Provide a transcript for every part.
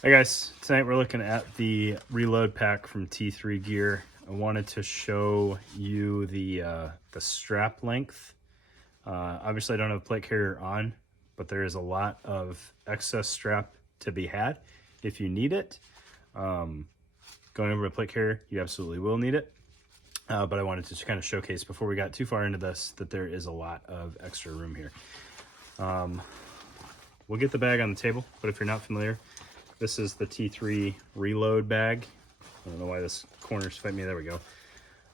Hey guys, tonight we're looking at the reload pack from T3 Gear. I wanted to show you the strap length. Obviously I don't have a plate carrier on, but there is a lot of excess strap to be had if you need it. Going over a plate carrier, you absolutely will need it. But I wanted to kind of showcase before we got too far into this that there is a lot of extra room here. We'll get the bag on the table, but if you're not familiar, this is the T3 reload bag. I don't know why this corner's fighting me. There we go.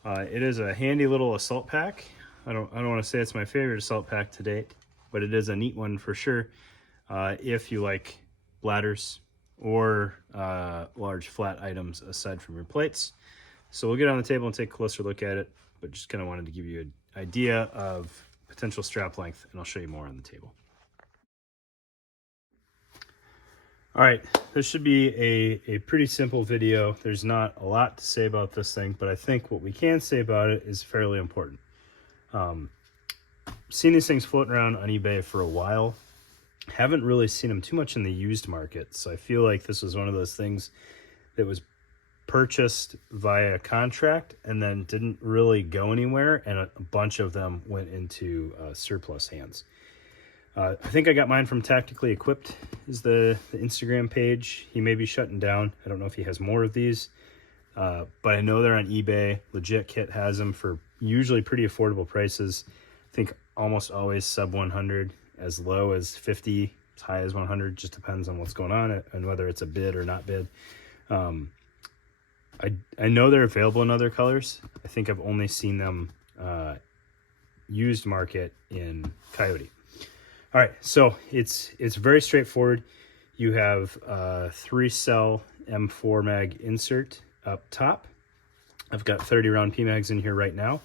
It is a handy little assault pack. I don't want to say it's my favorite assault pack to date, but it is a neat one for sure. If you like bladders or large flat items aside from your plates. So we'll get on the table and take a closer look at it, but just kind of wanted to give you an idea of potential strap length, and I'll show you more on the table. All right, this should be a pretty simple video. There's not a lot to say about this thing, but I think what we can say about it is fairly important. Seen these things floating around on eBay for a while. Haven't really seen them too much in the used market, so I feel like this was one of those things that was purchased via contract and then didn't really go anywhere, and a bunch of them went into surplus hands. I think I got mine from Tactically Equipped is the Instagram page. He may be shutting down. I don't know if he has more of these, but I know they're on eBay. Legit Kit has them for usually pretty affordable prices. I think almost always sub 100, as low as 50, as high as 100. Just depends on what's going on and whether it's a bid or not bid. I know they're available in other colors. I think I've only seen them used market in Coyote. All right, so it's very straightforward. You have a 3-cell M4 mag insert up top. I've got 30 round PMags in here right now,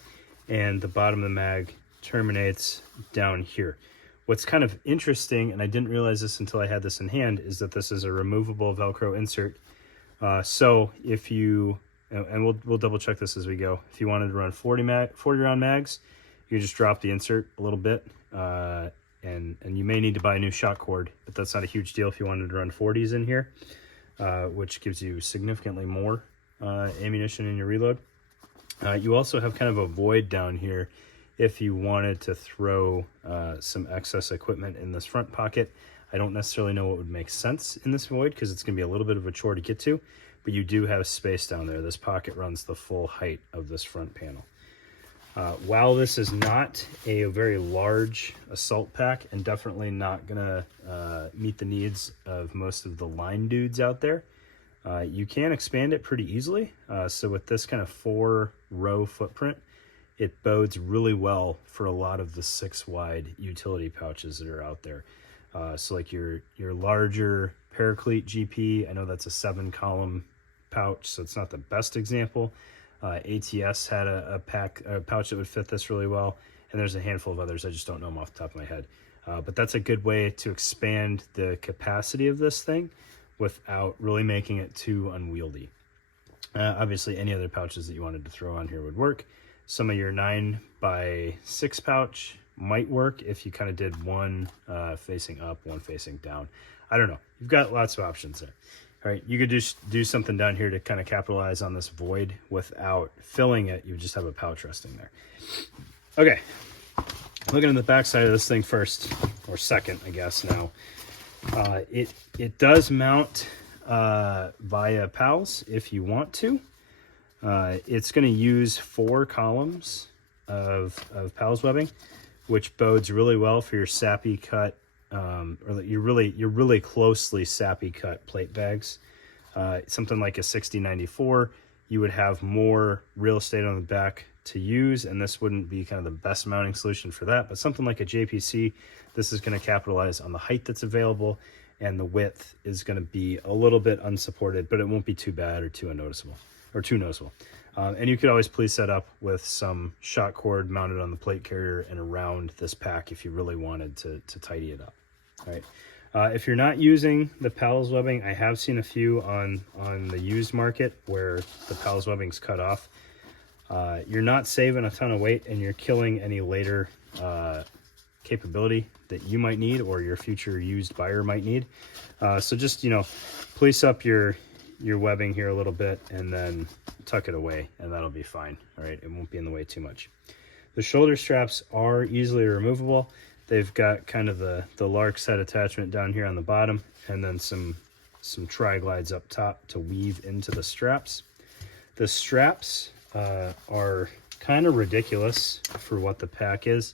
and the bottom of the mag terminates down here. What's kind of interesting, and I didn't realize this until I had this in hand, is that this is a removable Velcro insert. So if you, and we'll double check this as we go. If you wanted to run 40 round mags, you just drop the insert a little bit. And you may need to buy a new shot cord, but that's not a huge deal if you wanted to run 40s in here, which gives you significantly more ammunition in your reload. You also have kind of a void down here if you wanted to throw some excess equipment in this front pocket. I don't necessarily know what would make sense in this void because it's going to be a little bit of a chore to get to, but you do have space down there. This pocket runs the full height of this front panel. While this is not a very large assault pack and definitely not gonna meet the needs of most of the line dudes out there, you can expand it pretty easily. So with this kind of 4-row footprint, it bodes really well for a lot of the 6-wide utility pouches that are out there. So like your larger Paraclete GP, I know that's a 7-column pouch, so it's not the best example. ATS had a pouch that would fit this really well, and there's a handful of others. I just don't know them off the top of my head. But that's a good way to expand the capacity of this thing without really making it too unwieldy. Obviously, any other pouches that you wanted to throw on here would work. Some of your 9x6 pouch might work if you kind of did one facing up, one facing down. I don't know. You've got lots of options there. All right, you could just do something down here to kind of capitalize on this void without filling it. You just have a pouch resting there. Okay, looking at the back side of this thing first, or second, I guess now. It does mount via PALS if you want to. It's going to use 4 columns of PALS webbing, which bodes really well for your sappy cut, or your really closely sappy cut plate bags. Something like a 6094, you would have more real estate on the back to use, and this wouldn't be kind of the best mounting solution for that. But something like a JPC, this is going to capitalize on the height that's available, and the width is going to be a little bit unsupported, but it won't be too bad or too unnoticeable or too noticeable. And you could always please set up with some shot cord mounted on the plate carrier and around this pack if you really wanted to tidy it up. All right. If you're not using the PALS webbing, I have seen a few on the used market where the PALS webbing's cut off. You're not saving a ton of weight, and you're killing any later capability that you might need or your future used buyer might need. So just, police up your webbing here a little bit and then tuck it away, and that'll be fine. All right, it won't be in the way too much. The shoulder straps are easily removable. They've got kind of the Lark set attachment down here on the bottom, and then some tri-glides up top to weave into the straps. The straps are kind of ridiculous for what the pack is.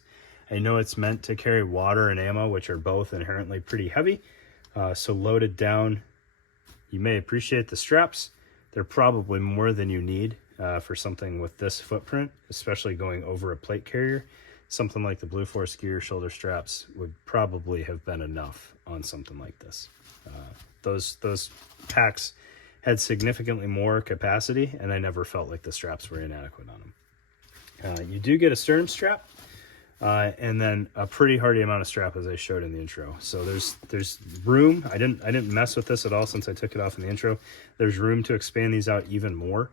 I know it's meant to carry water and ammo, which are both inherently pretty heavy. So loaded down, you may appreciate the straps. They're probably more than you need for something with this footprint, especially going over a plate carrier. Something like the Blue Force Gear shoulder straps would probably have been enough on something like this. Those packs had significantly more capacity, and I never felt like the straps were inadequate on them. You do get a sternum strap, and then a pretty hardy amount of strap, as I showed in the intro. So there's room. I didn't mess with this at all since I took it off in the intro. There's room to expand these out even more.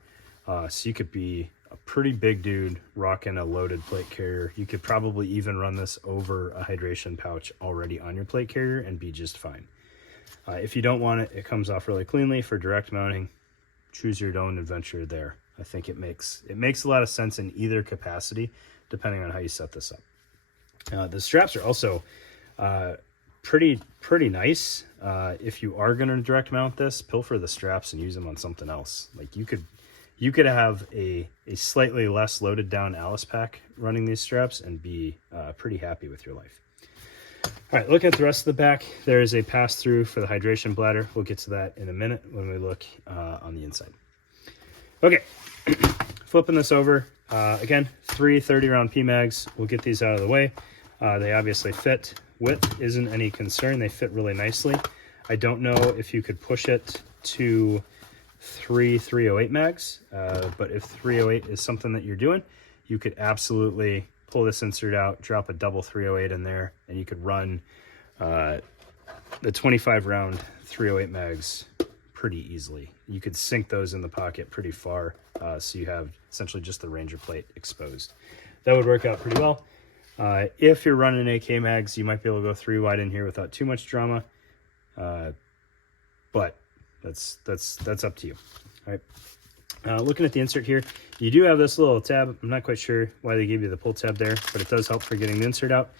So you could be a pretty big dude rocking a loaded plate carrier. You could probably even run this over a hydration pouch already on your plate carrier and be just fine. If you don't want it, it comes off really cleanly for direct mounting. Choose your own adventure there. I think it makes a lot of sense in either capacity, depending on how you set this up. The straps are also pretty nice. If you are going to direct mount this, pilfer the straps and use them on something else. Like you could have a slightly less loaded down Alice pack running these straps and be pretty happy with your life. All right, looking at the rest of the back, there is a pass-through for the hydration bladder. We'll get to that in a minute when we look on the inside. Okay, flipping this over. Again, 3 30-round PMags. We'll get these out of the way. They obviously fit. Width isn't any concern. They fit really nicely. I don't know if you could push it to 3 308 mags, but if 308 is something that you're doing, you could absolutely pull this insert out, drop a double 308 in there, and you could run the 25-round 308 mags pretty easily. You could sink those in the pocket pretty far, so you have essentially just the Ranger plate exposed. That would work out pretty well. If you're running AK mags, you might be able to go 3 wide in here without too much drama, but that's up to you. All right. Looking at the insert here, you do have this little tab. I'm not quite sure why they gave you the pull tab there, but it does help for getting the insert out.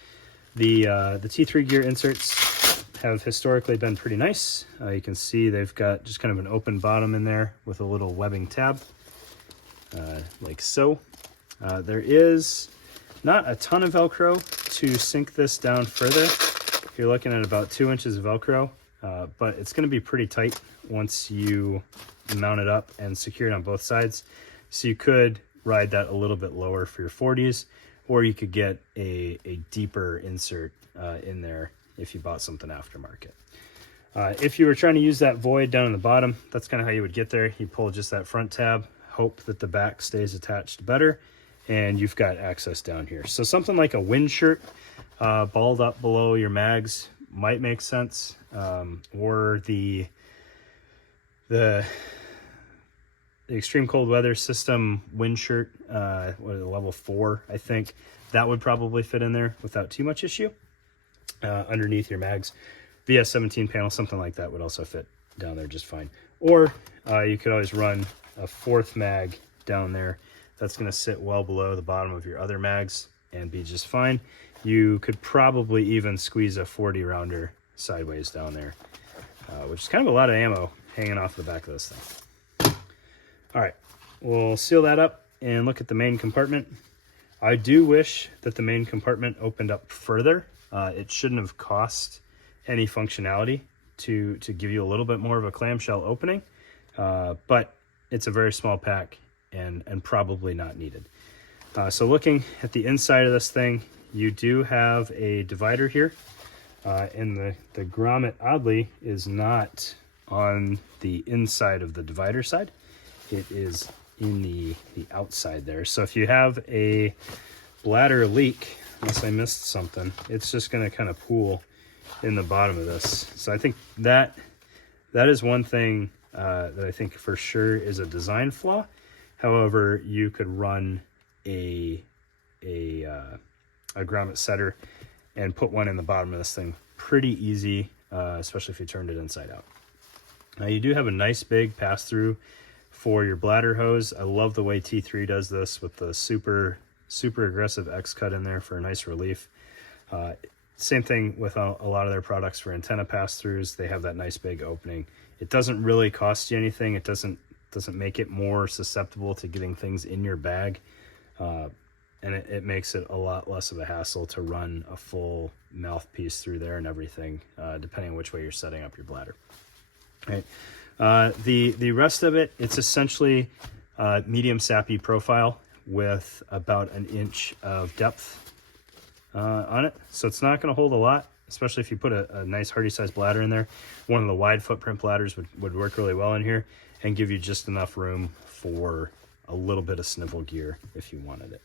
The T3 gear inserts have historically been pretty nice. You can see they've got just kind of an open bottom in there with a little webbing tab, like so. There is not a ton of Velcro to sink this down further. You're looking at about 2 inches of Velcro, but it's going to be pretty tight once you mount it up and secure it on both sides. So you could ride that a little bit lower for your 40s, or you could get a deeper insert in there if you bought something aftermarket. If you were trying to use that void down in the bottom, that's kind of how you would get there. You pull just that front tab, hope that the back stays attached better, and you've got access down here. So something like a wind shirt balled up below your mags might make sense, or the extreme cold weather system wind shirt, level 4, I think that would probably fit in there without too much issue. Underneath your mags, VS17 panel, something like that would also fit down there just fine. Or you could always run a 4th mag down there. That's going to sit well below the bottom of your other mags and be just fine. You could probably even squeeze a 40 rounder sideways down there, which is kind of a lot of ammo hanging off the back of this thing. All right, we'll seal that up and look at the main compartment. I do wish that the main compartment opened up further. It shouldn't have cost any functionality to give you a little bit more of a clamshell opening, but it's a very small pack and probably not needed. So looking at the inside of this thing, you do have a divider here, and the grommet, oddly, is not on the inside of the divider side. It is in the outside there. So if you have a bladder leak, unless I missed something, it's just going to kind of pool in the bottom of this. So I think that is one thing that I think for sure is a design flaw. However, you could run a grommet setter and put one in the bottom of this thing pretty easy, especially if you turned it inside out. Now you do have a nice big pass-through for your bladder hose. I love the way T3 does this with the super aggressive X cut in there for a nice relief. Same thing with a lot of their products for antenna pass-throughs. They have that nice big opening. It doesn't really cost you anything. It doesn't make it more susceptible to getting things in your bag. And it makes it a lot less of a hassle to run a full mouthpiece through there and everything, depending on which way you're setting up your bladder. Right. The rest of it, it's essentially medium sappy profile with about 1 inch of depth on it. So it's not going to hold a lot, especially if you put a nice hardy sized bladder in there. One of the wide footprint bladders would work really well in here and give you just enough room for a little bit of snivel gear if you wanted it.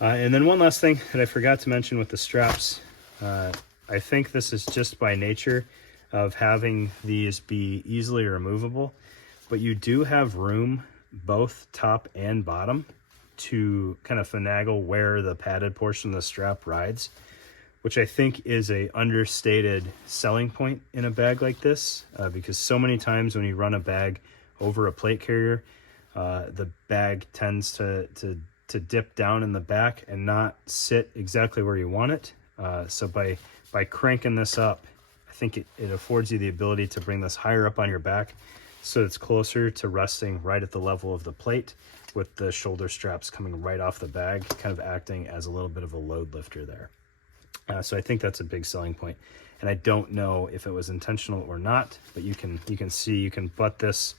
And then one last thing that I forgot to mention with the straps, I think this is just by nature of having these be easily removable, but you do have room both top and bottom to kind of finagle where the padded portion of the strap rides, which I think is a understated selling point in a bag like this, because so many times when you run a bag over a plate carrier, the bag tends to dip down in the back and not sit exactly where you want it. So by cranking this up, I think it affords you the ability to bring this higher up on your back so it's closer to resting right at the level of the plate, with the shoulder straps coming right off the bag, kind of acting as a little bit of a load lifter there. So I think that's a big selling point. And I don't know if it was intentional or not, but you can see you can butt this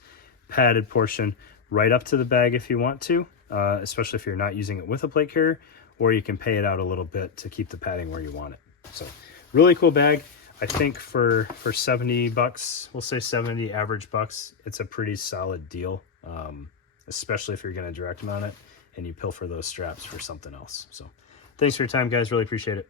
padded portion right up to the bag if you want to, especially if you're not using it with a plate carrier, or you can pay it out a little bit to keep the padding where you want it. So really cool bag. I think for 70 bucks, we'll say 70 average bucks, it's a pretty solid deal, especially if you're going to direct mount it and you pilfer those straps for something else. So thanks for your time, guys. Really appreciate it.